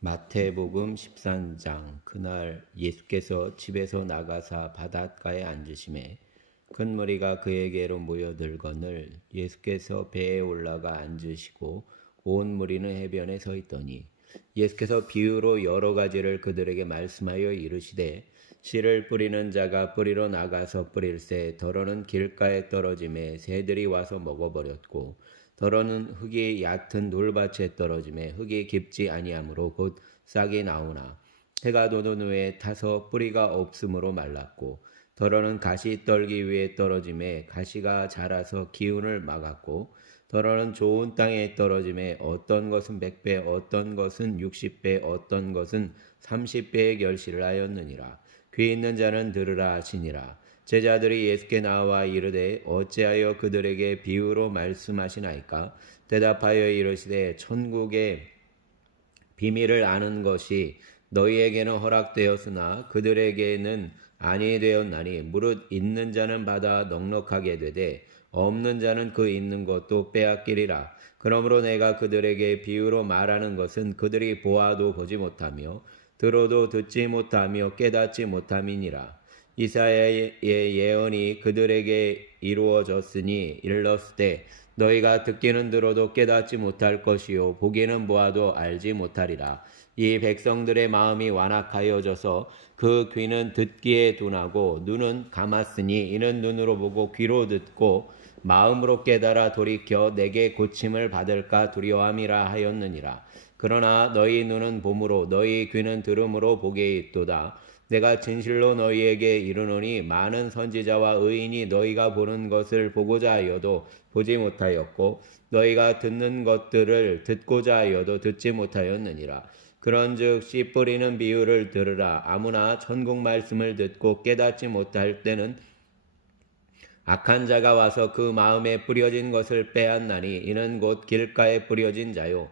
마태복음 13장. 그날 예수께서 집에서 나가사 바닷가에 앉으심에 큰 무리가 그에게로 모여들거늘 예수께서 배에 올라가 앉으시고 온 무리는 해변에 서 있더니 예수께서 비유로 여러 가지를 그들에게 말씀하여 이르시되 씨를 뿌리는 자가 뿌리러 나가서 뿌릴새 더러는 길가에 떨어짐에 새들이 와서 먹어버렸고 더러는 흙이 얕은 돌밭에 떨어짐에 흙이 깊지 아니하므로 곧 싹이 나오나 해가 돋은 후에 타서 뿌리가 없으므로 말랐고 더러는 가시 떨기 위에 떨어짐에 가시가 자라서 기운을 막았고 더러는 좋은 땅에 떨어짐에 어떤 것은 100배 어떤 것은 60배 어떤 것은 30배의 결실을 하였느니라. 귀 있는 자는 들으라 하시니라. 제자들이 예수께 나와 이르되 어찌하여 그들에게 비유로 말씀하시나이까? 대답하여 이르시되 천국의 비밀을 아는 것이 너희에게는 허락되었으나 그들에게는 아니 되었나니 무릇 있는 자는 받아 넉넉하게 되되 없는 자는 그 있는 것도 빼앗기리라. 그러므로 내가 그들에게 비유로 말하는 것은 그들이 보아도 보지 못하며 들어도 듣지 못하며 깨닫지 못함이니라. 이사야의 예언이 그들에게 이루어졌으니 일렀을 너희가 듣기는 들어도 깨닫지 못할 것이요 보기는 보아도 알지 못하리라. 이 백성들의 마음이 완악하여져서 그 귀는 듣기에 둔하고 눈은 감았으니 이는 눈으로 보고 귀로 듣고 마음으로 깨달아 돌이켜 내게 고침을 받을까 두려움이라 하였느니라. 그러나 너희 눈은 봄으로 너희 귀는 들음으로 보게 있도다. 내가 진실로 너희에게 이르노니 많은 선지자와 의인이 너희가 보는 것을 보고자 하여도 보지 못하였고 너희가 듣는 것들을 듣고자 하여도 듣지 못하였느니라. 그런즉 씨 뿌리는 비유를 들으라. 아무나 천국 말씀을 듣고 깨닫지 못할 때는 악한 자가 와서 그 마음에 뿌려진 것을 빼앗나니 이는 곧 길가에 뿌려진 자요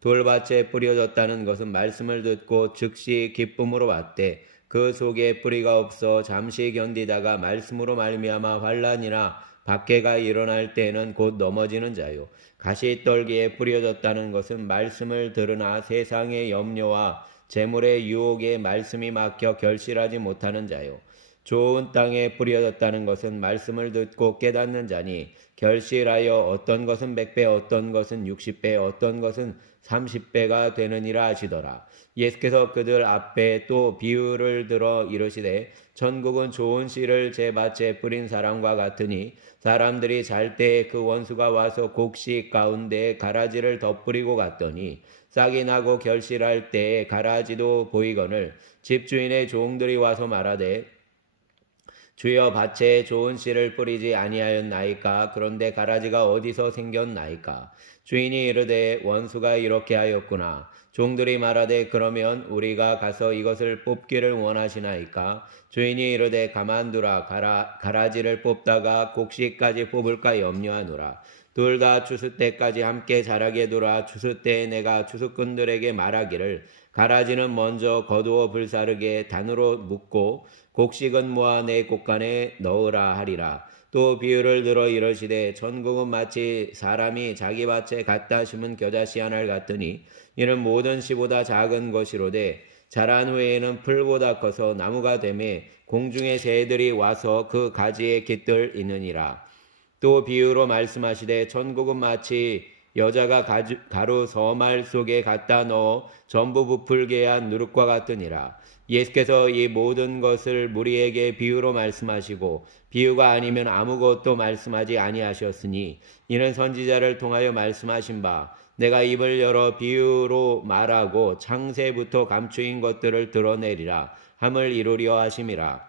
돌밭에 뿌려졌다는 것은 말씀을 듣고 즉시 기쁨으로 왔되 그 속에 뿌리가 없어 잠시 견디다가 말씀으로 말미암아 환난이나 박해가 일어날 때에는 곧 넘어지는 자요. 가시떨기에 뿌려졌다는 것은 말씀을 들으나 세상의 염려와 재물의 유혹에 말씀이 막혀 결실하지 못하는 자요. 좋은 땅에 뿌려졌다는 것은 말씀을 듣고 깨닫는 자니 결실하여 어떤 것은 100배 어떤 것은 60배 어떤 것은 30배가 되느니라 하시더라. 예수께서 그들 앞에 또 비유를 들어 이르시되 천국은 좋은 씨를 제 밭에 뿌린 사람과 같으니 사람들이 잘 때에 그 원수가 와서 곡식 가운데에 가라지를 덧뿌리고 갔더니 싹이 나고 결실할 때에 가라지도 보이거늘 집주인의 종들이 와서 말하되 주여 밭에 좋은 씨를 뿌리지 아니하였나이까? 그런데 가라지가 어디서 생겼나이까? 주인이 이르되 원수가 이렇게 하였구나. 종들이 말하되 그러면 우리가 가서 이것을 뽑기를 원하시나이까? 주인이 이르되 가만두라. 가라지를 뽑다가 곡식까지 뽑을까 염려하노라. 둘 다 추수 때까지 함께 자라게 두라. 추수 때에 내가 추수꾼들에게 말하기를 가라지는 먼저 거두어 불사르게 단으로 묶고 곡식은 모아 내 곡간에 넣으라 하리라. 또 비유를 들어 이르시되 천국은 마치 사람이 자기 밭에 갖다 심은 겨자씨 하나를 같으니 이는 모든 씨보다 작은 것이로되 자란 후에는 풀보다 커서 나무가 되매 공중의 새들이 와서 그 가지에 깃들 있느니라. 또 비유로 말씀하시되 천국은 마치 여자가 가루 서말 속에 갖다 넣어 전부 부풀게 한 누룩과 같으니라. 예수께서 이 모든 것을 무리에게 비유로 말씀하시고 비유가 아니면 아무것도 말씀하지 아니하셨으니 이는 선지자를 통하여 말씀하신 바 내가 입을 열어 비유로 말하고 창세부터 감추인 것들을 드러내리라 함을 이루려 하심이라.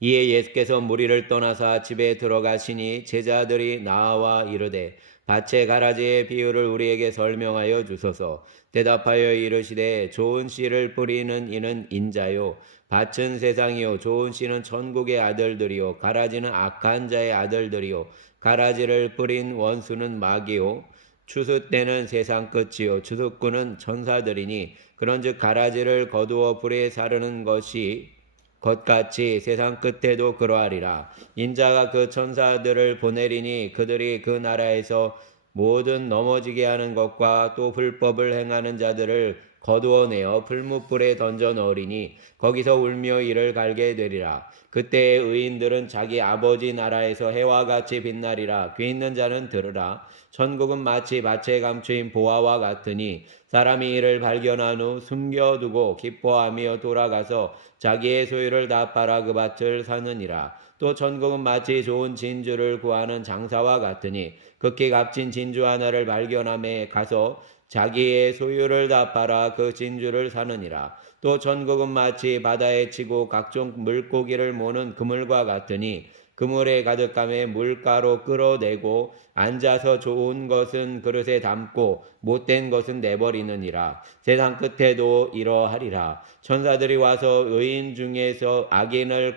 이에 예수께서 무리를 떠나사 집에 들어가시니 제자들이 나와 이르되 밭의 가라지의 비유를 우리에게 설명하여 주소서. 대답하여 이르시되 좋은 씨를 뿌리는 이는 인자요 밭은 세상이요 좋은 씨는 천국의 아들들이요 가라지는 악한 자의 아들들이요 가라지를 뿌린 원수는 마귀요 추수 때는 세상 끝이요 추수꾼은 천사들이니 그런즉 가라지를 거두어 불에 사르는 것같이 세상 끝에도 그러하리라. 인자가 그 천사들을 보내리니 그들이 그 나라에서 모든 넘어지게 하는 것과 또 불법을 행하는 자들을 거두어내어 풀무불에 던져 넣으리니 거기서 울며 이를 갈게 되리라. 그때의 의인들은 자기 아버지 나라에서 해와 같이 빛나리라. 귀 있는 자는 들으라. 천국은 마치 밭에 감추인 보화와 같으니 사람이 이를 발견한 후 숨겨두고 기뻐하며 돌아가서 자기의 소유를 다 팔아 그 밭을 사느니라. 또 천국은 마치 좋은 진주를 구하는 장사와 같으니 극히 값진 진주 하나를 발견함에 가서 자기의 소유를 다 팔아 그 진주를 사느니라. 또 천국은 마치 바다에 치고 각종 물고기를 모는 그물과 같으니 그물에 가득함에 물가로 끌어내고 앉아서 좋은 것은 그릇에 담고 못된 것은 내버리느니라. 세상 끝에도 이러하리라. 천사들이 와서 의인 중에서 악인을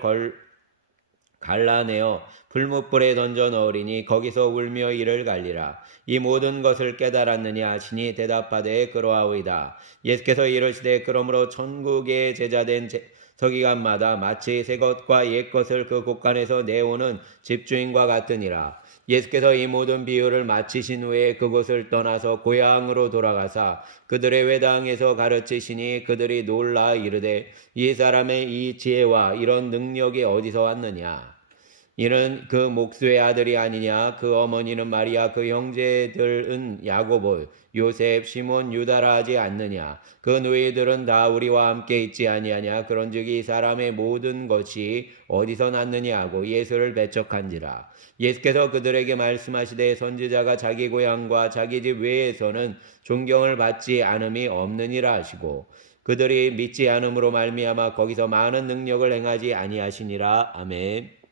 갈라내어 풀무불에 던져 넣으리니 거기서 울며 이를 갈리라. 이 모든 것을 깨달았느냐 하시니 대답하되 그러하오이다. 예수께서 이르시되 그러므로 천국의 제자된 서기관마다 마치 새 것과 옛 것을 그 곳간에서 내오는 집주인과 같으니라. 예수께서 이 모든 비유를 마치신 후에 그곳을 떠나서 고향으로 돌아가사 그들의 회당에서 가르치시니 그들이 놀라 이르되 이 사람의 이 지혜와 이런 능력이 어디서 왔느냐. 이는 그 목수의 아들이 아니냐. 그 어머니는 마리아, 그 형제들은 야고보, 요셉, 시몬, 유다라 하지 않느냐. 그 너희들은 다 우리와 함께 있지 아니하냐. 그런즉 이 사람의 모든 것이 어디서 났느냐 하고 예수를 배척한지라. 예수께서 그들에게 말씀하시되 선지자가 자기 고향과 자기 집 외에서는 존경을 받지 않음이 없느니라 하시고 그들이 믿지 않음으로 말미암아 거기서 많은 능력을 행하지 아니하시니라. 아멘.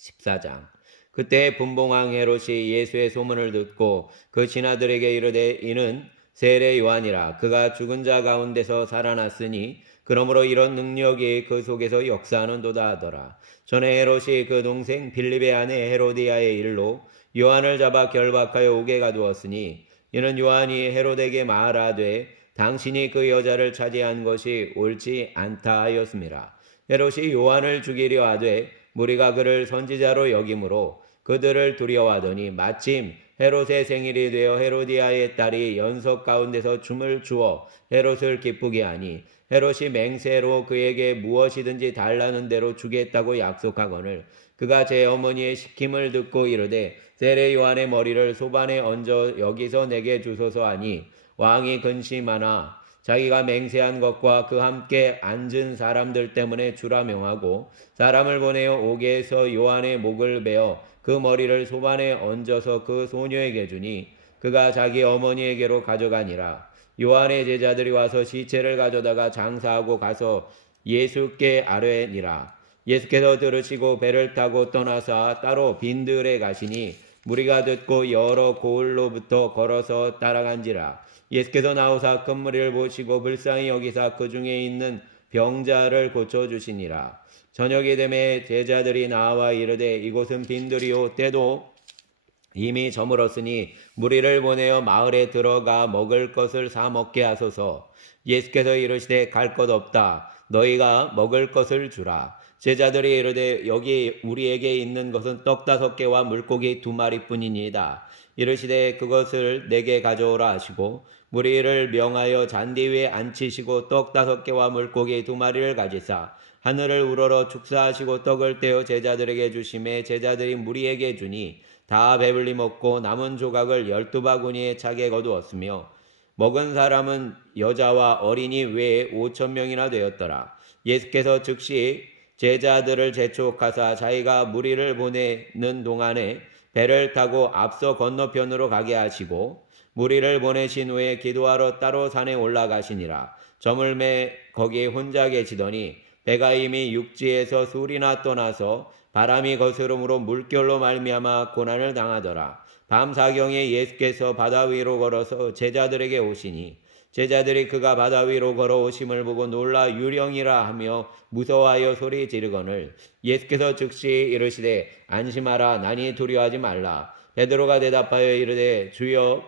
14장. 그때 분봉왕 헤롯이 예수의 소문을 듣고 그 신하들에게 이르되 이는 세례 요한이라. 그가 죽은 자 가운데서 살아났으니 그러므로 이런 능력이 그 속에서 역사하는도다 하더라. 전에 헤롯이 그 동생 빌립의 아내 헤로디아의 일로 요한을 잡아 결박하여 옥에 가두었으니 이는 요한이 헤롯에게 말하되 당신이 그 여자를 차지한 것이 옳지 않다 하였음이라. 헤롯이 요한을 죽이려 하되 무리가 그를 선지자로 여김으로 그들을 두려워하더니 마침 헤롯의 생일이 되어 헤로디아의 딸이 연석 가운데서 춤을 추어 헤롯을 기쁘게 하니 헤롯이 맹세로 그에게 무엇이든지 달라는 대로 주겠다고 약속하거늘 그가 제 어머니의 시킴을 듣고 이르되 세례 요한의 머리를 소반에 얹어 여기서 내게 주소서 하니 왕이 근심하나 자기가 맹세한 것과 그 함께 앉은 사람들 때문에 주라 명하고 사람을 보내어 옥에서 요한의 목을 베어 그 머리를 소반에 얹어서 그 소녀에게 주니 그가 자기 어머니에게로 가져가니라. 요한의 제자들이 와서 시체를 가져다가 장사하고 가서 예수께 아뢰니라. 예수께서 들으시고 배를 타고 떠나사 따로 빈들에 가시니 무리가 듣고 여러 고을로부터 걸어서 따라간지라. 예수께서 나오사 큰 무리를 보시고 불쌍히 여기사 그 중에 있는 병자를 고쳐주시니라. 저녁이 되매 제자들이 나와 이르되 이곳은 빈들이요 때도 이미 저물었으니 무리를 보내어 마을에 들어가 먹을 것을 사 먹게 하소서. 예수께서 이르시되 갈 것 없다. 너희가 먹을 것을 주라. 제자들이 이르되 여기 우리에게 있는 것은 떡 5개와 물고기 2마리뿐이니이다. 이르시되 그것을 내게 가져오라 하시고 무리를 명하여 잔디 위에 앉히시고 떡 5개와 물고기 2마리를 가지사 하늘을 우러러 축사하시고 떡을 떼어 제자들에게 주심에 제자들이 무리에게 주니 다 배불리 먹고 남은 조각을 12바구니에 차게 거두었으며 먹은 사람은 여자와 어린이 외에 5,000명이나 되었더라. 예수께서 즉시 제자들을 재촉하사 자기가 무리를 보내는 동안에 배를 타고 앞서 건너편으로 가게 하시고 무리를 보내신 후에 기도하러 따로 산에 올라가시니라. 저물매 거기 혼자 계시더니 배가 이미 육지에서 술이나 떠나서 바람이 거스름으로 물결로 말미암아 고난을 당하더라. 밤 사경에 예수께서 바다 위로 걸어서 제자들에게 오시니 제자들이 그가 바다 위로 걸어오심을 보고 놀라 유령이라 하며 무서워하여 소리 지르거늘 예수께서 즉시 이르시되 안심하라. 나니 두려워하지 말라. 베드로가 대답하여 이르되 주여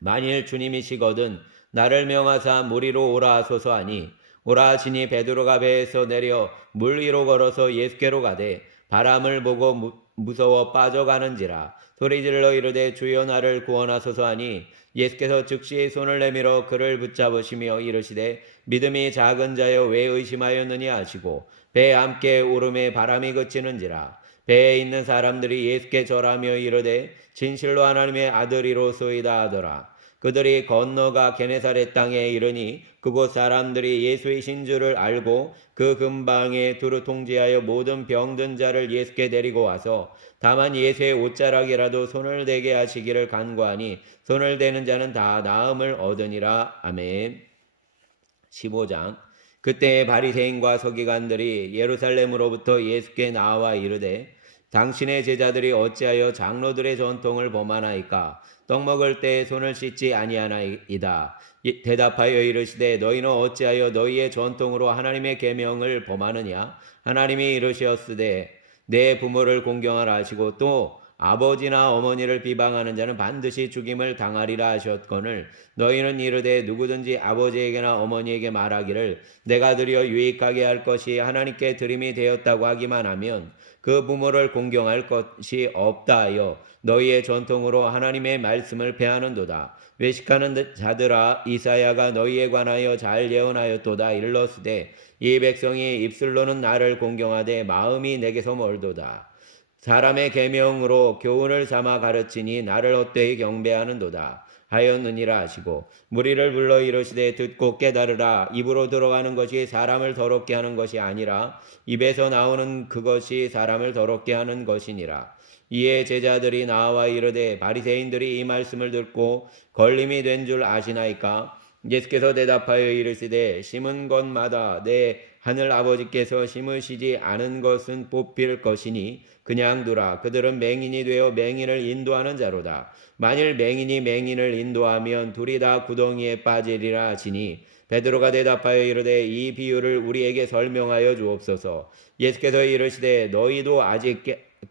만일 주님이시거든 나를 명하사 물 위로 오라 하소서 하니 오라 하시니 베드로가 배에서 내려 물 위로 걸어서 예수께로 가되 바람을 보고 무서워 빠져가는지라. 소리질러 이르되 주여 나를 구원하소서 하니 예수께서 즉시 손을 내밀어 그를 붙잡으시며 이르시되 믿음이 작은 자여 왜 의심하였느냐 하시고 배에 함께 오름에 바람이 그치는지라. 배에 있는 사람들이 예수께 절하며 이르되 진실로 하나님의 아들이로소이다 하더라. 그들이 건너가 게네사렛 땅에 이르니 그곳 사람들이 예수이신 줄을 알고 그 근방에 두루 통제하여 모든 병든 자를 예수께 데리고 와서 다만 예수의 옷자락이라도 손을 대게 하시기를 간구하니 손을 대는 자는 다 나음을 얻으니라. 아멘. 15장. 그때 바리새인과 서기관들이 예루살렘으로부터 예수께 나와 이르되 당신의 제자들이 어찌하여 장로들의 전통을 범하나이까? 떡 먹을 때에 손을 씻지 아니하나이다. 대답하여 이르시되 너희는 어찌하여 너희의 전통으로 하나님의 계명을 범하느냐? 하나님이 이르셨으되 내 부모를 공경하라 하시고 또 아버지나 어머니를 비방하는 자는 반드시 죽임을 당하리라 하셨거늘 너희는 이르되 누구든지 아버지에게나 어머니에게 말하기를 내가 드려 유익하게 할 것이 하나님께 드림이 되었다고 하기만 하면 그 부모를 공경할 것이 없다 하여 너희의 전통으로 하나님의 말씀을 폐하는도다. 외식하는 자들아 이사야가 너희에 관하여 잘 예언하였도다. 일러스되 이 백성이 입술로는 나를 공경하되 마음이 내게서 멀도다. 사람의 계명으로 교훈을 삼아 가르치니 나를 헛되이 경배하는도다 하였느니라 하시고 무리를 불러 이르시되 듣고 깨달으라. 입으로 들어가는 것이 사람을 더럽게 하는 것이 아니라 입에서 나오는 그것이 사람을 더럽게 하는 것이니라. 이에 제자들이 나와 이르되 바리새인들이 이 말씀을 듣고 걸림이 된 줄 아시나이까? 예수께서 대답하여 이르시되 심은 것마다 내 하늘 아버지께서 심으시지 않은 것은 뽑힐 것이니 그냥 두라. 그들은 맹인이 되어 맹인을 인도하는 자로다. 만일 맹인이 맹인을 인도하면 둘이 다 구덩이에 빠지리라 하시니 베드로가 대답하여 이르되 이 비유를 우리에게 설명하여 주옵소서. 예수께서 이르시되 너희도 아직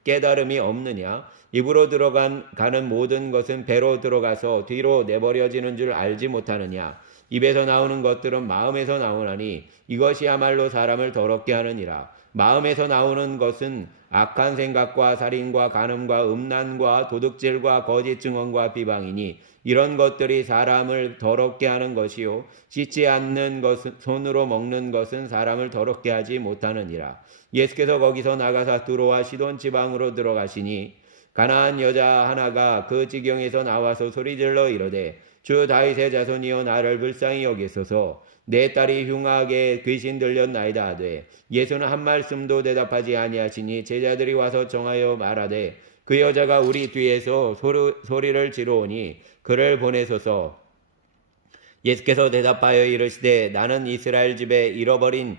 깨달음이 없느냐? 입으로 들어가는 모든 것은 배로 들어가서 뒤로 내버려지는 줄 알지 못하느냐? 입에서 나오는 것들은 마음에서 나오나니 이것이야말로 사람을 더럽게 하느니라. 마음에서 나오는 것은 악한 생각과 살인과 간음과 음란과 도둑질과 거짓 증언과 비방이니 이런 것들이 사람을 더럽게 하는 것이요 씻지 않는 것은 손으로 먹는 것은 사람을 더럽게 하지 못하느니라. 예수께서 거기서 나가사 두로와 시돈 지방으로 들어가시니 가나안 여자 하나가 그 지경에서 나와서 소리질러 이르되 주 다윗의 자손이여 나를 불쌍히 여기소서. 내 딸이 흉하게 귀신 들렸나이다 하되 예수는 한 말씀도 대답하지 아니하시니 제자들이 와서 정하여 말하되 그 여자가 우리 뒤에서 소리를 지르오니 그를 보내소서. 예수께서 대답하여 이르시되 나는 이스라엘 집에 잃어버린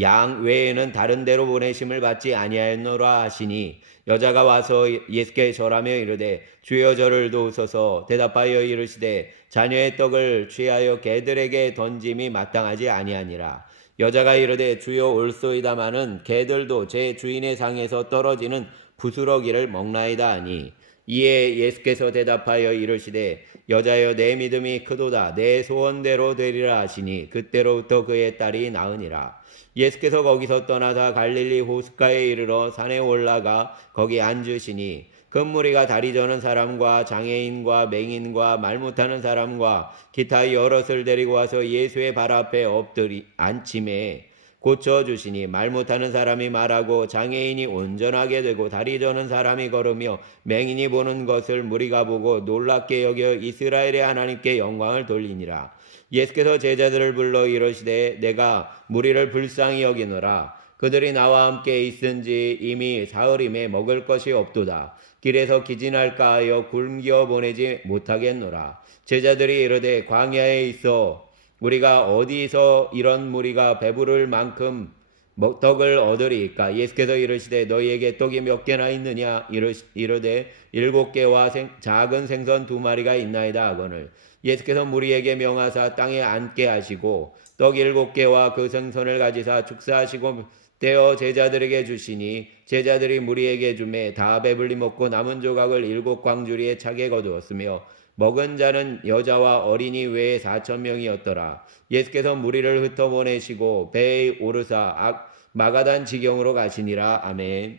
양 외에는 다른 데로 보내심을 받지 아니하였노라 하시니 여자가 와서 예수께 절하며 이르되 주여 저를 도우소서. 대답하여 이르시되 자녀의 떡을 취하여 개들에게 던짐이 마땅하지 아니하니라. 여자가 이르되 주여 올소이다마는 개들도 제 주인의 상에서 떨어지는 부스러기를 먹나이다 하니 이에 예수께서 대답하여 이르시되 여자여 내 믿음이 크도다. 내 소원대로 되리라 하시니 그때로부터 그의 딸이 나으니라. 예수께서 거기서 떠나사 갈릴리 호숫가에 이르러 산에 올라가 거기 앉으시니 큰 무리가 다리 저는 사람과 장애인과 맹인과 말 못하는 사람과 기타 여럿을 데리고 와서 예수의 발 앞에 엎드리 앉힘에 고쳐주시니 말 못하는 사람이 말하고 장애인이 온전하게 되고 다리 저는 사람이 걸으며 맹인이 보는 것을 무리가 보고 놀랍게 여겨 이스라엘의 하나님께 영광을 돌리니라. 예수께서 제자들을 불러 이르시되 내가 무리를 불쌍히 여기노라. 그들이 나와 함께 있은지 이미 사흘임에 먹을 것이 없도다. 길에서 기진할까 하여 굶겨 보내지 못하겠노라. 제자들이 이르되 광야에 있어 우리가 어디서 이런 무리가 배부를 만큼 떡을 얻으리이까? 예수께서 이르시되 너희에게 떡이 몇 개나 있느냐? 이르되 7개와 작은 생선 2마리가 있나이다 하거늘 예수께서 무리에게 명하사 땅에 앉게 하시고 떡 7개와 그 생선을 가지사 축사하시고 떼어 제자들에게 주시니 제자들이 무리에게 주매 다 배불리 먹고 남은 조각을 7광주리에 차게 거두었으며 먹은 자는 여자와 어린이 외에 4,000명이었더라. 예수께서 무리를 흩어보내시고 배에 오르사 마가단 지경으로 가시니라. 아멘.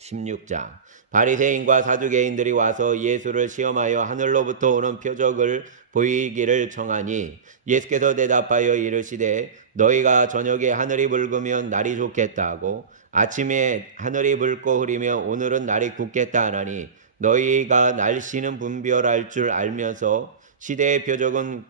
16장. 바리새인과 사두개인들이 와서 예수를 시험하여 하늘로부터 오는 표적을 보이기를 청하니 예수께서 대답하여 이르시되 너희가 저녁에 하늘이 붉으면 날이 좋겠다 하고 아침에 하늘이 붉고 흐리며 오늘은 날이 굳겠다 하나니 너희가 날씨는 분별할 줄 알면서 시대의 표적은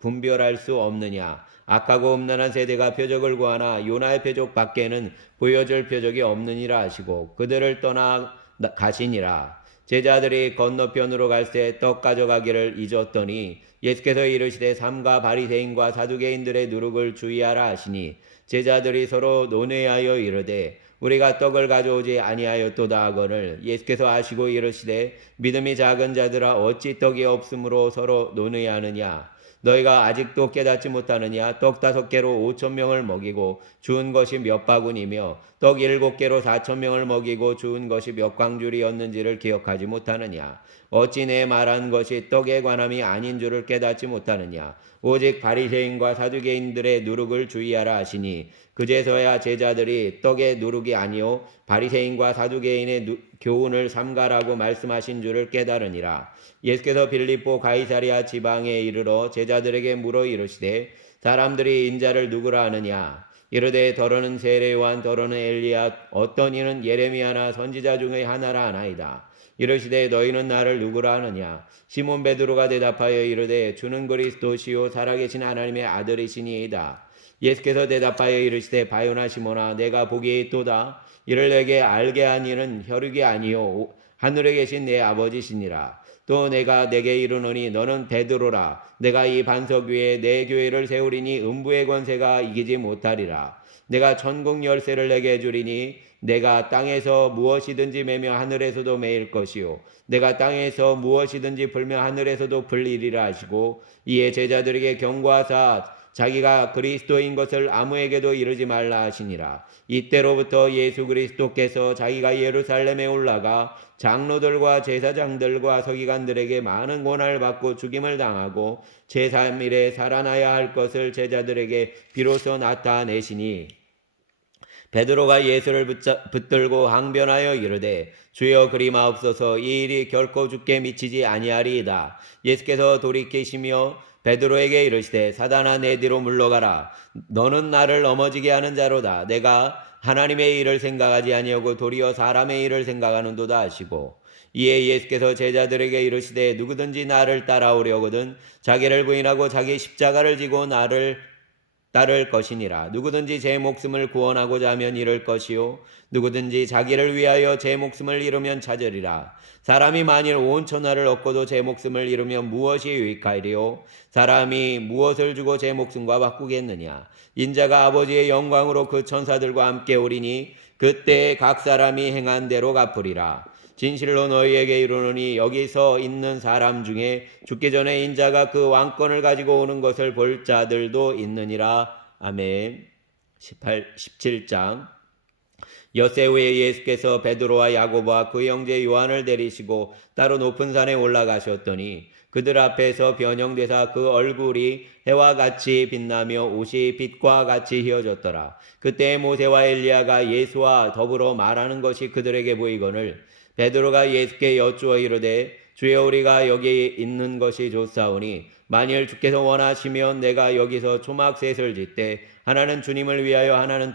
분별할 수 없느냐. 악하고 음란한 세대가 표적을 구하나 요나의 표적 밖에는 보여줄 표적이 없느니라 하시고 그들을 떠나 가시니라. 제자들이 건너편으로 갈새 떡 가져가기를 잊었더니 예수께서 이르시되 삼가 바리새인과 사두개인들의 누룩을 주의하라 하시니 제자들이 서로 논의하여 이르되 우리가 떡을 가져오지 아니하였도다 하거늘 예수께서 아시고 이르시되 믿음이 작은 자들아 어찌 떡이 없으므로 서로 논의하느냐. 너희가 아직도 깨닫지 못하느냐. 떡 5개로 5,000명을 먹이고 주운 것이 몇 바구니며 떡 7개로 4,000명을 먹이고 주운 것이 몇 광줄이었는지를 기억하지 못하느냐. 어찌 내 말한 것이 떡에 관함이 아닌 줄을 깨닫지 못하느냐. 오직 바리새인과 사두개인들의 누룩을 주의하라 하시니 그제서야 제자들이 떡의 누룩이 아니요 바리새인과 사두개인의 교훈을 삼가라고 말씀하신 줄을 깨달으니라. 예수께서 빌립보 가이사랴 지방에 이르러 제자들에게 물어 이르시되 사람들이 인자를 누구라 하느냐. 이르되 더러는 세례 요한 더러는 엘리야 어떤 이는 예레미야나 선지자 중의 하나라 하나이다. 이르시되 너희는 나를 누구라 하느냐. 시몬 베드로가 대답하여 이르되 주는 그리스도시요 살아계신 하나님의 아들이시니이다. 예수께서 대답하여 이르시되 바요나 시몬아 내가 보기에 있도다. 이를 내게 알게 한 이는 혈육이 아니요 하늘에 계신 내 아버지시니라. 또 내가 내게 이르노니 너는 베드로라. 내가 이 반석 위에 내 교회를 세우리니 음부의 권세가 이기지 못하리라. 내가 천국 열쇠를 내게 주리니 내가 땅에서 무엇이든지 매며 하늘에서도 매일 것이요 내가 땅에서 무엇이든지 풀며 하늘에서도 풀리리라 하시고 이에 제자들에게 경고하사 자기가 그리스도인 것을 아무에게도 이르지 말라 하시니라. 이때로부터 예수 그리스도께서 자기가 예루살렘에 올라가 장로들과 제사장들과 서기관들에게 많은 고난을 받고 죽임을 당하고 제3일에 살아나야 할 것을 제자들에게 비로소 나타내시니 베드로가 예수를 붙들고 항변하여 이르되 주여 그리 마옵소서 이 일이 결코 주께 미치지 아니하리이다. 예수께서 돌이키시며 베드로에게 이르시되 사단아 내 뒤로 물러가라. 너는 나를 넘어지게 하는 자로다. 내가 하나님의 일을 생각하지 아니하고 도리어 사람의 일을 생각하는도다 하시고 이에 예수께서 제자들에게 이르시되 누구든지 나를 따라오려거든 자기를 부인하고 자기 십자가를 지고 나를 따를 것이니라. 누구든지 제 목숨을 구원하고자 하면 잃을 것이요 누구든지 자기를 위하여 제 목숨을 잃으면 찾으리라. 사람이 만일 온 천하를 얻고도 제 목숨을 잃으면 무엇이 유익하리요. 사람이 무엇을 주고 제 목숨과 바꾸겠느냐. 인자가 아버지의 영광으로 그 천사들과 함께 오리니 그때 각 사람이 행한 대로 갚으리라. 진실로 너희에게 이르노니 여기서 있는 사람 중에 죽기 전에 인자가 그 왕권을 가지고 오는 것을 볼 자들도 있느니라. 아멘. 17장. 엿새 후에 예수께서 베드로와 야고보와 그 형제 요한을 데리시고 따로 높은 산에 올라가셨더니 그들 앞에서 변형되사 그 얼굴이 해와 같이 빛나며 옷이 빛과 같이 휘어졌더라. 그때 모세와 엘리야가 예수와 더불어 말하는 것이 그들에게 보이거늘 베드로가 예수께 여쭈어 이르되 주여 우리가 여기 있는 것이 좋사오니 만일 주께서 원하시면 내가 여기서 초막셋을 짓되 하나는 주님을 위하여 하나는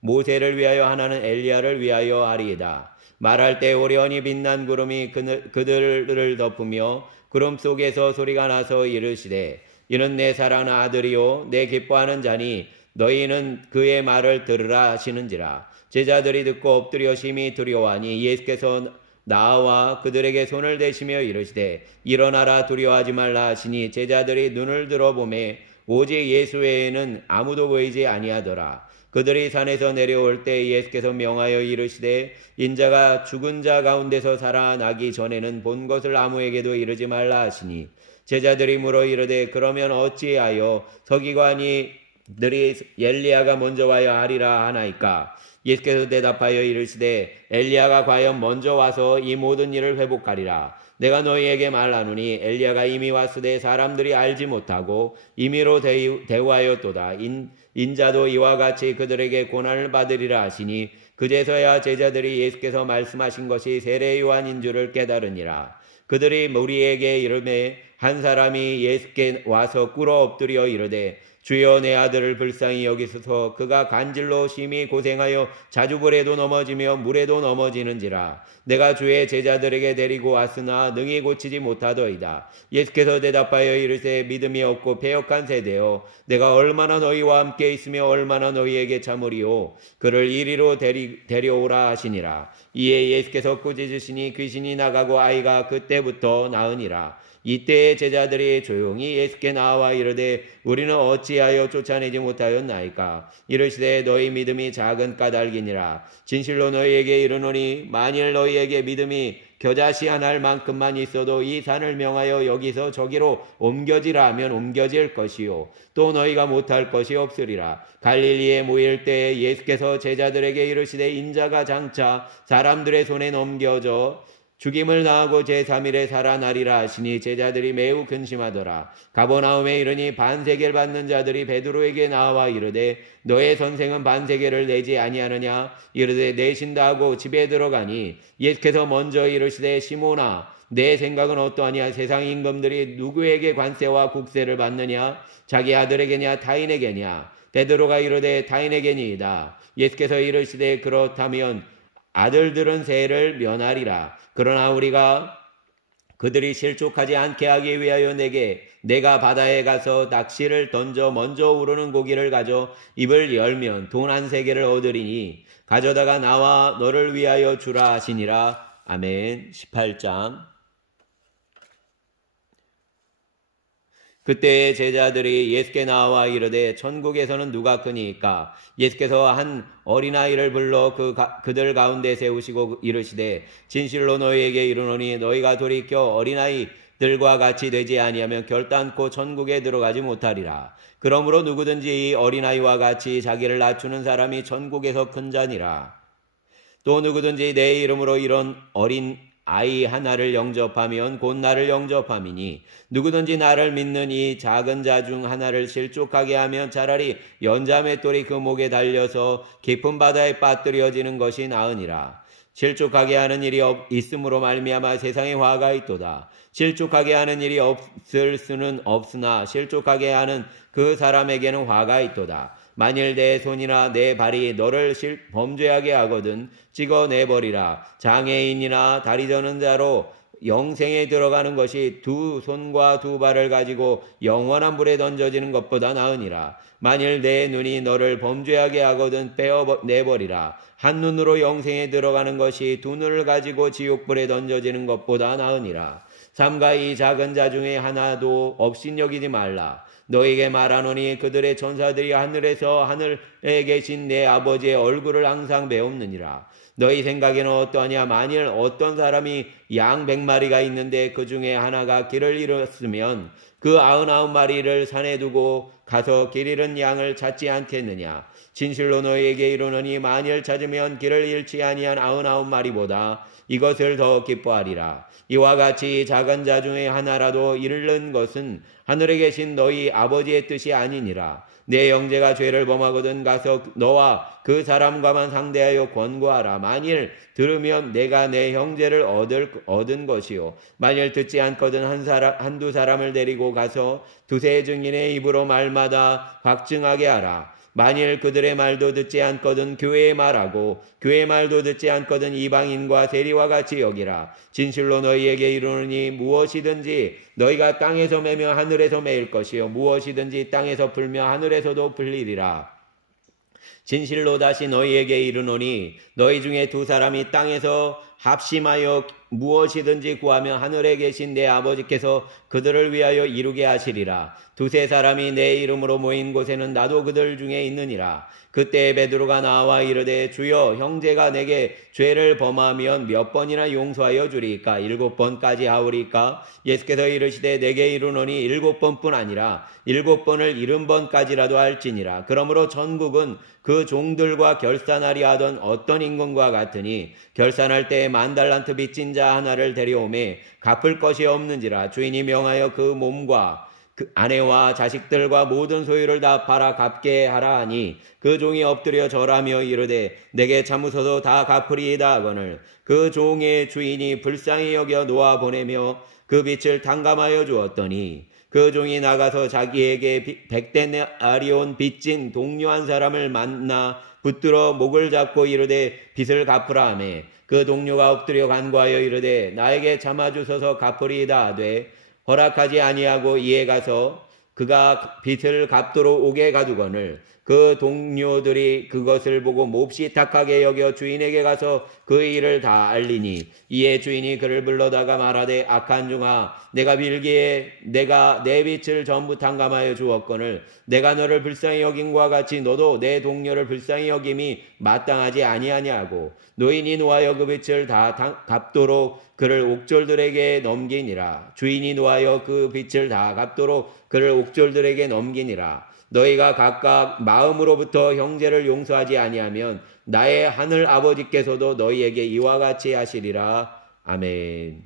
모세를 위하여 하나는 엘리야를 위하여 하리이다. 말할 때 오련히 빛난 구름이 그들을 덮으며 구름 속에서 소리가 나서 이르시되 이는 내 사랑하는 아들이요 내 기뻐하는 자니 너희는 그의 말을 들으라 하시는지라. 제자들이 듣고 엎드려 심히 두려워하니 예수께서 나와 그들에게 손을 대시며 이르시되 일어나라 두려워하지 말라 하시니 제자들이 눈을 들어보매 오직 예수 외에는 아무도 보이지 아니하더라. 그들이 산에서 내려올 때 예수께서 명하여 이르시되 인자가 죽은 자 가운데서 살아나기 전에는 본 것을 아무에게도 이르지 말라 하시니 제자들이 물어 이르되 그러면 어찌하여 서기관이 들이 엘리야가 먼저 와야 하리라 하나이까. 예수께서 대답하여 이르시되 엘리야가 과연 먼저 와서 이 모든 일을 회복하리라. 내가 너희에게 말하노니 엘리야가 이미 왔으되 사람들이 알지 못하고 임의로 대우하였도다. 인자도 이와 같이 그들에게 고난을 받으리라 하시니 그제서야 제자들이 예수께서 말씀하신 것이 세례 요한인 줄을 깨달으니라. 그들이 무리에게 이르매 한 사람이 예수께 와서 꿇어 엎드려 이르되 주여 내 아들을 불쌍히 여기소서. 그가 간질로 심히 고생하여 자주불에도 넘어지며 물에도 넘어지는지라. 내가 주의 제자들에게 데리고 왔으나 능히 고치지 못하더이다. 예수께서 대답하여 이르되 믿음이 없고 패역한 세대여, 내가 얼마나 너희와 함께 있으며 얼마나 너희에게 참으리오. 그를 이리로 데려오라 하시니라. 이에 예수께서 꾸짖으시니 귀신이 나가고 아이가 그때부터 나으니라. 이때의 제자들이 조용히 예수께 나와 이르되 우리는 어찌하여 쫓아내지 못하였나이까. 이르시되 너희 믿음이 작은 까닭이니라. 진실로 너희에게 이르노니 만일 너희에게 믿음이 겨자씨 한 알 만큼만 있어도 이 산을 명하여 여기서 저기로 옮겨지라 하면 옮겨질 것이요 또 너희가 못할 것이 없으리라. 갈릴리에 모일 때에 예수께서 제자들에게 이르시되 인자가 장차 사람들의 손에 넘겨져 죽임을 당하고 제3일에 살아나리라 하시니 제자들이 매우 근심하더라. 가버나움에 이르니 반세계를 받는 자들이 베드로에게 나와 이르되 너의 선생은 반세계를 내지 아니하느냐. 이르되 내신다 하고 집에 들어가니 예수께서 먼저 이르시되 시몬아 내 생각은 어떠하냐. 세상 임금들이 누구에게 관세와 국세를 받느냐. 자기 아들에게냐 타인에게냐. 베드로가 이르되 타인에게니이다. 예수께서 이르시되 그렇다면 아들들은 세를 면하리라. 그러나 우리가 그들이 실족하지 않게 하기 위하여 내가 바다에 가서 낚시를 던져 먼저 우러는 고기를 가져 입을 열면 돈 한 세개를 얻으리니 가져다가 나와 너를 위하여 주라 하시니라. 아멘. 18장. 그때의 제자들이 예수께 나와 이르되 천국에서는 누가 크니까. 예수께서 한 어린아이를 불러 그들 가운데 세우시고 이르시되 진실로 너희에게 이르노니 너희가 돌이켜 어린아이들과 같이 되지 아니하면 결단코 천국에 들어가지 못하리라. 그러므로 누구든지 이 어린아이와 같이 자기를 낮추는 사람이 천국에서 큰 자니라. 또 누구든지 내 이름으로 이런 어린 아이 하나를 영접하면 곧 나를 영접함이니 누구든지 나를 믿는 이 작은 자 중 하나를 실족하게 하면 차라리 연자맷돌이 그 목에 달려서 깊은 바다에 빠뜨려지는 것이 나으니라. 실족하게 하는 일이 있음으로 말미암아 세상에 화가 있도다. 실족하게 하는 일이 없을 수는 없으나 실족하게 하는 그 사람에게는 화가 있도다. 만일 내 손이나 내 발이 너를 범죄하게 하거든 찍어내버리라. 장애인이나 다리 저는 자로 영생에 들어가는 것이 두 손과 두 발을 가지고 영원한 불에 던져지는 것보다 나으니라. 만일 내 눈이 너를 범죄하게 하거든 빼어내버리라. 한 눈으로 영생에 들어가는 것이 두 눈을 가지고 지옥불에 던져지는 것보다 나으니라. 삼가 이 작은 자 중에 하나도 업신여기지 말라. 너에게 말하노니 그들의 천사들이 하늘에서 하늘에 계신 내 아버지의 얼굴을 항상 배웁느니라. 너희 생각에는 어떠하냐. 만일 어떤 사람이 양 100마리가 있는데 그 중에 하나가 길을 잃었으면 그 99마리를 산에 두고 가서 길 잃은 양을 찾지 않겠느냐. 진실로 너희에게 이르노니 만일 찾으면 길을 잃지 아니한 99마리보다 이것을 더 기뻐하리라. 이와 같이 작은 자 중에 하나라도 잃는 것은 하늘에 계신 너희 아버지의 뜻이 아니니라. 내 형제가 죄를 범하거든 가서 너와 그 사람과만 상대하여 권고하라. 만일 들으면 내가 내 형제를 얻은 것이요 만일 듣지 않거든 한두 사람을 데리고 가서 두세 증인의 입으로 말마다 확증하게 하라. 만일 그들의 말도 듣지 않거든 교회의 말하고 교회의 말도 듣지 않거든 이방인과 세리와 같이 여기라. 진실로 너희에게 이르노니 무엇이든지 너희가 땅에서 매며 하늘에서 매일 것이요 무엇이든지 땅에서 풀며 하늘에서도 풀리리라. 진실로 다시 너희에게 이르노니 너희 중에 두 사람이 땅에서 합심하여 무엇이든지 구하면 하늘에 계신 내 아버지께서 그들을 위하여 이루게 하시리라. 두세 사람이 내 이름으로 모인 곳에는 나도 그들 중에 있느니라. 그때 베드로가 나와 이르되 주여 형제가 내게 죄를 범하면 몇 번이나 용서하여 주리까? 7번까지 하오리까? 예수께서 이르시되 내게 이르노니 7번뿐 아니라 7번을 70번까지라도 할지니라. 그러므로 천국은 그 종들과 결산하려 하던 어떤 임금과 같으니 결산할 때에 10,000달란트 빚진 자 하나를 데려오매 갚을 것이 없는지라. 주인이 명하여 그 몸과 그 아내와 자식들과 모든 소유를 다 팔아 갚게 하라 하니 그 종이 엎드려 절하며 이르되 내게 참으소서 다 갚으리이다 하거늘 그 종의 주인이 불쌍히 여겨 놓아 보내며 그 빚을 탕감하여 주었더니 그 종이 나가서 자기에게 100데나리온 빚진 동료 한 사람을 만나 붙들어 목을 잡고 이르되 빚을 갚으라 하매 그 동료가 엎드려 간구하여 이르되 나에게 참아주소서 갚으리이다 하되 허락하지 아니하고 이에 가서 그가 빚을 갚도록 오게 가두거늘 그 동료들이 그것을 보고 몹시 탁하게 여겨 주인에게 가서 그 일을 다 알리니 이에 주인이 그를 불러다가 말하되 악한 종아 내가 빌기에 내가 내 빚을 전부 탕감하여 주었거늘 내가 너를 불쌍히 여김과 같이 너도 내 동료를 불쌍히 여김이 마땅하지 아니하냐고 노인이 노하여 그 빚을 다 갚도록 그를 옥졸들에게 넘기니라. 주인이 노하여 그 빚을 다 갚도록 그를 옥졸들에게 넘기니라. 너희가 각각 마음으로부터 형제를 용서하지 아니하면 나의 하늘 아버지께서도 너희에게 이와 같이 하시리라. 아멘.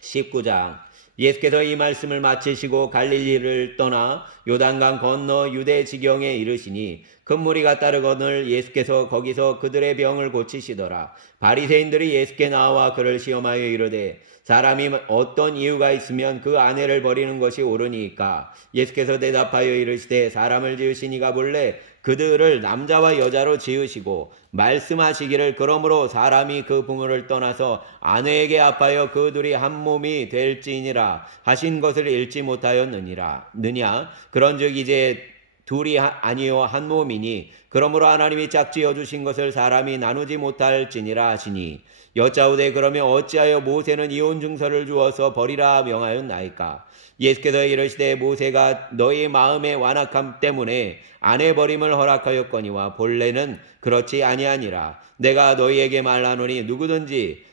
19장. 예수께서 이 말씀을 마치시고 갈릴리를 떠나 요단강 건너 유대 지경에 이르시니 큰 무리가 따르거늘 예수께서 거기서 그들의 병을 고치시더라. 바리새인들이 예수께 나와 그를 시험하여 이르되 사람이 어떤 이유가 있으면 그 아내를 버리는 것이 옳으니까. 예수께서 대답하여 이르시되 사람을 지으신 이가 본래 그들을 남자와 여자로 지으시고 말씀하시기를 그러므로 사람이 그 부모를 떠나서 아내에게 합하여 그 둘이 한 몸이 될지니라 하신 것을 읽지 못하였느냐. 그런즉 이제 둘이 아니요 한 몸이니 그러므로 하나님이 짝지어 주신 것을 사람이 나누지 못할지니라 하시니 여짜오되 그러면 어찌하여 모세는 이혼 증서를 주어서 버리라 명하였나이까. 예수께서 이르시되 모세가 너희 마음의 완악함 때문에 아내 버림을 허락하였거니와 본래는 그렇지 아니하니라. 내가 너희에게 말하노니 누구든지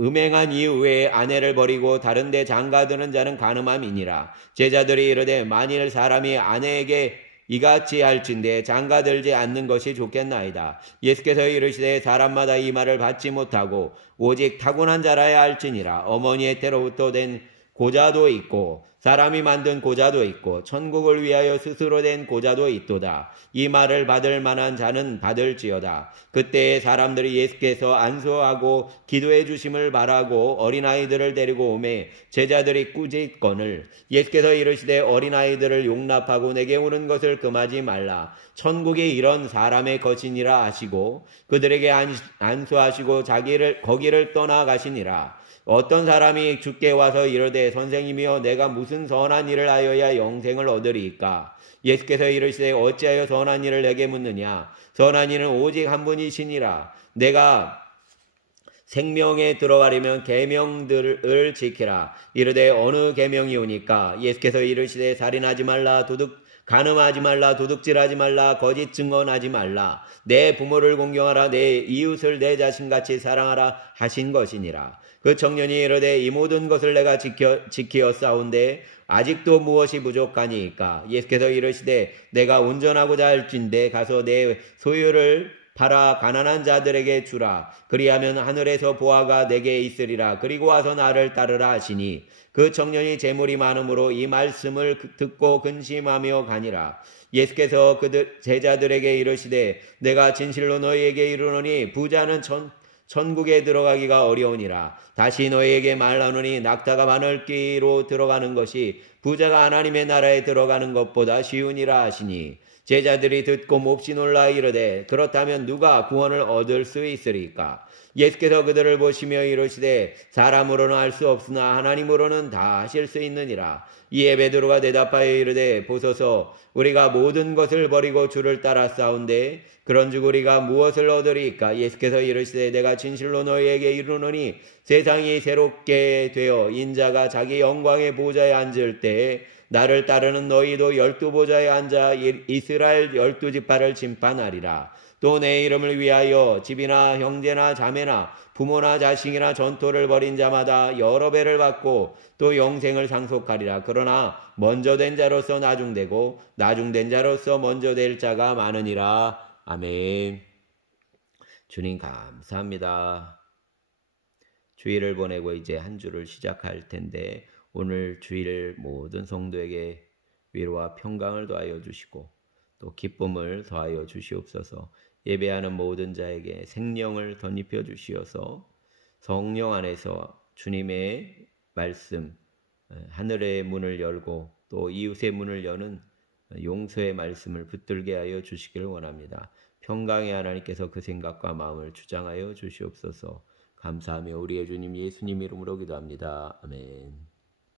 음행한 이후에 아내를 버리고 다른 데 장가드는 자는 간음함이니라. 제자들이 이르되 만일 사람이 아내에게 이같이 할진대 장가들지 않는 것이 좋겠나이다. 예수께서 이르시되 사람마다 이 말을 받지 못하고 오직 타고난 자라야 할지니라. 어머니의 때로부터 된 고자도 있고 사람이 만든 고자도 있고 천국을 위하여 스스로 된 고자도 있도다. 이 말을 받을 만한 자는 받을지어다. 그때에 사람들이 예수께서 안수하고 기도해 주심을 바라고 어린아이들을 데리고 오매 제자들이 꾸짖거늘 예수께서 이르시되 어린아이들을 용납하고 내게 오는 것을 금하지 말라. 천국이 이런 사람의 것이니라 하시고 그들에게 안수하시고 거기를 떠나가시니라. 어떤 사람이 주께 와서 이르되 선생님이여 내가 무슨 선한 일을 하여야 영생을 얻으리이까. 예수께서 이르시되 어찌하여 선한 일을 내게 묻느냐. 선한 이는 오직 한 분이시니라. 내가 생명에 들어가려면 계명들을 지키라. 이르되 어느 계명이오니까. 예수께서 이르시되 살인하지 말라, 간음하지 말라, 도둑질하지 말라, 거짓 증언하지 말라, 내 부모를 공경하라, 내 이웃을 내 자신같이 사랑하라 하신 것이니라. 그 청년이 이르되 이 모든 것을 내가 지키어 싸운데 아직도 무엇이 부족하니까. 예수께서 이르시되 내가 운전하고자 할진대 가서 내 소유를 팔아 가난한 자들에게 주라. 그리하면 하늘에서 보화가 내게 있으리라. 그리고 와서 나를 따르라 하시니 그 청년이 재물이 많으므로 이 말씀을 듣고 근심하며 가니라. 예수께서 그들 제자들에게 이르시되 내가 진실로 너희에게 이르노니 부자는 천국에 들어가기가 어려우니라. 다시 너희에게 말하노니 낙타가 바늘귀로 들어가는 것이 부자가 하나님의 나라에 들어가는 것보다 쉬우니라 하시니 제자들이 듣고 몹시 놀라 이르되 그렇다면 누가 구원을 얻을 수 있으리까. 예수께서 그들을 보시며 이르시되 사람으로는 할 수 없으나 하나님으로는 다 하실 수 있느니라. 이에 베드로가 대답하여 이르되 보소서 우리가 모든 것을 버리고 주를 따라 싸운데 그런즉 우리가 무엇을 얻으리까. 예수께서 이르시되 내가 진실로 너희에게 이르노니 세상이 새롭게 되어 인자가 자기 영광의 보좌에 앉을 때에 나를 따르는 너희도 12보좌에 앉아 이스라엘 12지파를 심판하리라. 또 내 이름을 위하여 집이나 형제나 자매나 부모나 자식이나 전토를 벌인 자마다 여러 배를 받고 또 영생을 상속하리라. 그러나 먼저 된 자로서 나중되고 나중된 자로서 먼저 될 자가 많으니라. 아멘. 주님 감사합니다. 주일을 보내고 이제 한 주를 시작할 텐데 오늘 주일 모든 성도에게 위로와 평강을 더하여 주시고 또 기쁨을 더하여 주시옵소서. 예배하는 모든 자에게 생명을 덧입혀 주시어서 성령 안에서 주님의 말씀, 하늘의 문을 열고 또 이웃의 문을 여는 용서의 말씀을 붙들게 하여 주시기를 원합니다. 평강의 하나님께서 그 생각과 마음을 주장하여 주시옵소서. 감사하며 우리의 주님 예수님 이름으로 기도합니다. 아멘.